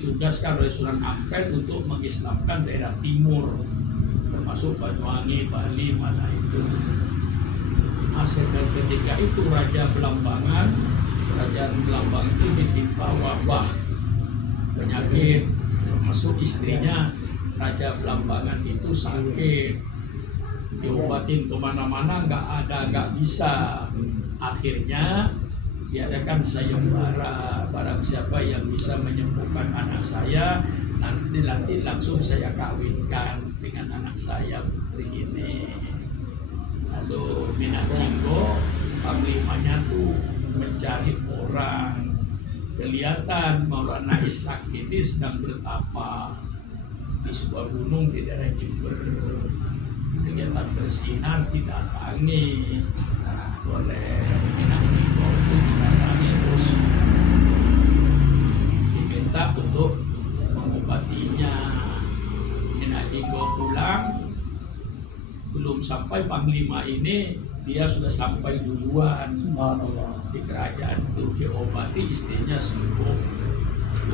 ditugaskan oleh Sunan Ampel untuk mengislamkan daerah timur, termasuk Banyuwangi, Bali, mana itu. Hasilkan ketika itu Kerajaan Belambangan itu ditimpa wabah penyakit, termasuk istrinya Raja Belambangan itu sakit, diobatin kemana-mana nggak bisa. Akhirnya diadakan sayembara, barang siapa yang bisa menyembuhkan anak saya nanti langsung saya kawinkan dengan anak saya putri ini. Lalu Minangkabau panglimanya tuh mencari orang, kelihatan Maulana Ishak ini sedang bertapa di sebuah gunung di daerah Jember. Kelihatan bersinar, didatangi oleh Minangkabau, itu didatangi terus diminta untuk mengobatinya. Minangkabau pulang, belum sampai panglima ini dia sudah sampai duluan di kerajaan itu, diobati, istrinya sembuh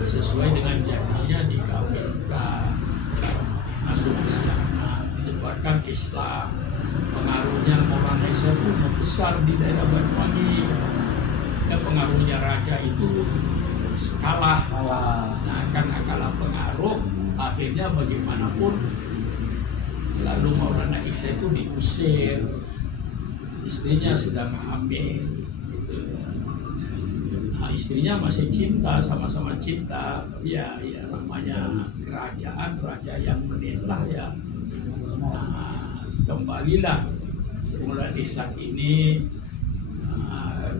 sesuai dengan janjinya, dikawinkan, masuk Islam, menyebarkan Islam. Pengaruhnya Maulana Ishak itu membesar di daerah Banyuwangi. Dan pengaruhnya raja itu kalah. Nah, karena kalah pengaruh, akhirnya bagaimanapun lalu Maulana Ishak itu diusir. Istrinya sedang hamil, gitu. Nah, istrinya masih cinta, sama-sama cinta. Ya namanya kerajaan, raja yang menitah ya. Nah, kembalilah Maulana Ishak ini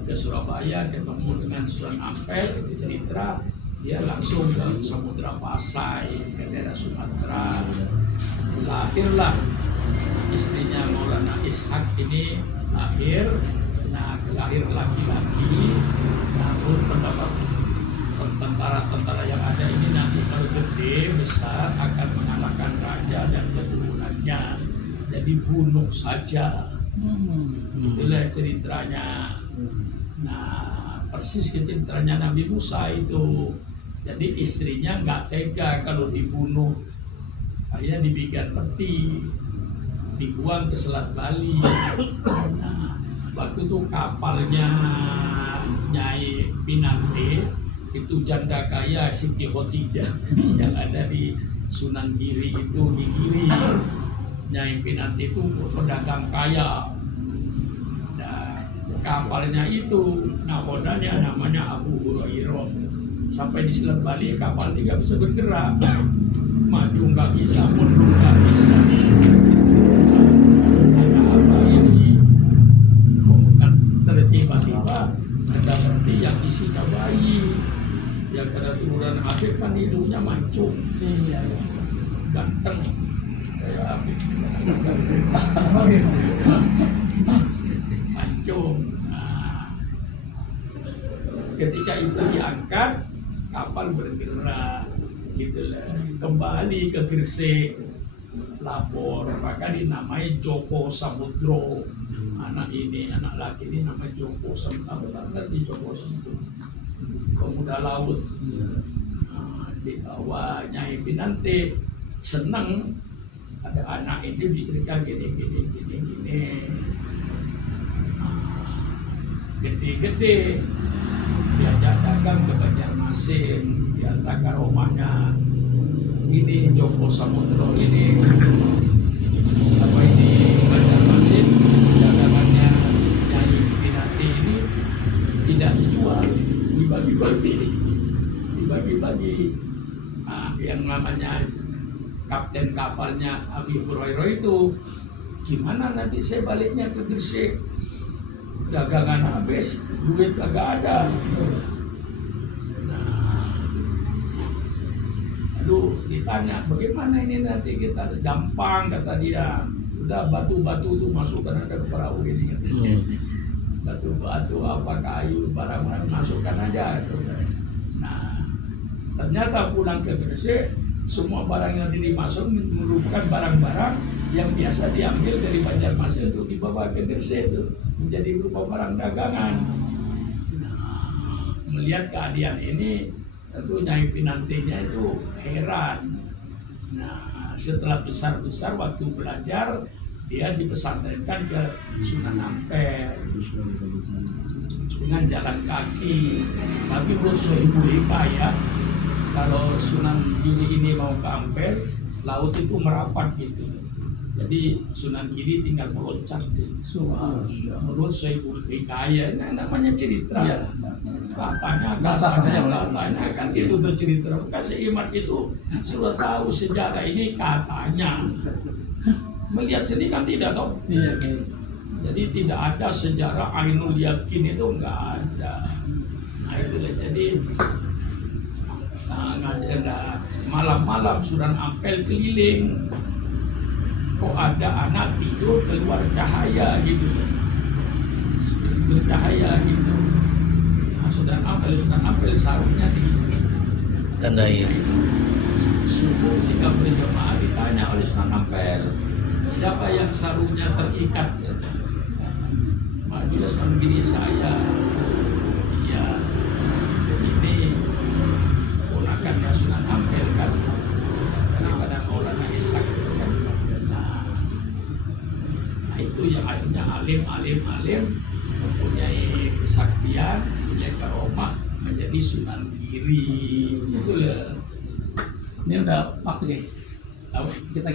ke Surabaya, ketemu dengan Sunan Ampel, cerita, dia langsung ke Samudra Pasai, ke daerah Sumatera. Lahirlah istrinya Maulana Ishak ini, lahir laki-laki. Namun pendapat tentara-tentara yang ada ini nanti kalau gede besar akan mengalahkan raja dan keturunannya, jadi bunuh saja. Itulah ceritanya. Nah, persis ceritanya Nabi Musa itu. Jadi istrinya nggak tega kalau dibunuh, akhirnya dibikin peti, dibuang ke Selat Bali. Nah, waktu itu kapalnya Nyai Pinante itu janda kaya Siti Khotijah yang ada di Sunan Giri itu, di Giri. Nyai Pinante itu pedagang kaya. Nah, kapalnya itu nakodanya namanya Abu Hurairah. Sampai di Selat Bali kapal tidak bisa bergerak, maju nggak bisa, mundur nggak bisa. Tiba-tiba ada peti yang isinya bayi, yang karena turunan Habib kan hidungnya mancung, ganteng kayak Habib, mancung. Nah, ketika itu diangkat, kapal bergerak, gitulah, kembali ke Gresik, lapor, maka dinamai Joko Samudro. Anak laki ini nama Joko Samudro, ngerti Joko Samudro, pemuda laut. Nah, dibawa Nyai Pinante, senang ada anak ini diberikan gini. Nah, gede-gede diajak dagang ke Banjarmasin, diantar ke rumahnya. Ini Joko Samudro ini sampai di Banjarmasin, dagangannya Nyai Pinante ini tidak dijual, dibagi-bagi. Nah, yang namanya kapten kapalnya Abi Hurairah itu, gimana nanti saya baliknya ke Gresik, dagangan habis, duit kagak ada. Lalu ditanya, bagaimana ini nanti kita? Gampang, kata dia. Udah batu-batu itu masukkan aja ke perahu ini. Batu-batu apa kayu, barang-barang masukkan aja. Nah, ternyata pulang ke Gresik, semua barang yang dimasuk merupakan barang-barang yang biasa diambil dari Banjarmasin untuk dibawa ke Gresik itu, menjadi berupa barang dagangan. Nah, melihat keadaan ini, tentu Nyai Pinantinya itu heran. Nah, setelah besar-besar waktu belajar, dia dipesantrenkan ke Sunan Ampel dengan jalan kaki. Tapi menurut Sohibul Hikayat, kalau Sunan Giri ini mau ke Ampel, laut itu merapat gitu. Jadi Sunan Giri tinggal meloncat. Menurut Sohibul Hikayat, ini namanya cerita. Iya. Katanya kan itu tuh cerita. Kasih iman itu sudah tahu sejarah ini katanya. Melihat sendiri kan tidak toh. Iya. Jadi tidak ada sejarah Ainul Yakin itu enggak ada. Nah itu jadi malam-malam Sunan Ampel keliling, kok ada anak tidur keluar cahaya gitu, bercahaya gitu. Nah, Sunan Ampel sarungnya Tandain. Subuh ketika berjamaah ditanya oleh Sunan Ampel, siapa yang sarungnya terikat? Majulah Sunan Giri, saya. Iya, ini ponakannya Sunan Ampel kan, daripada Maulana Ishak kan. Nah itu yang akhirnya alim mempunyai kesaktian, mempunyai karomah menjadi Sunan Giri. Itulah. Ini udah waktu ya. Tahu? Kita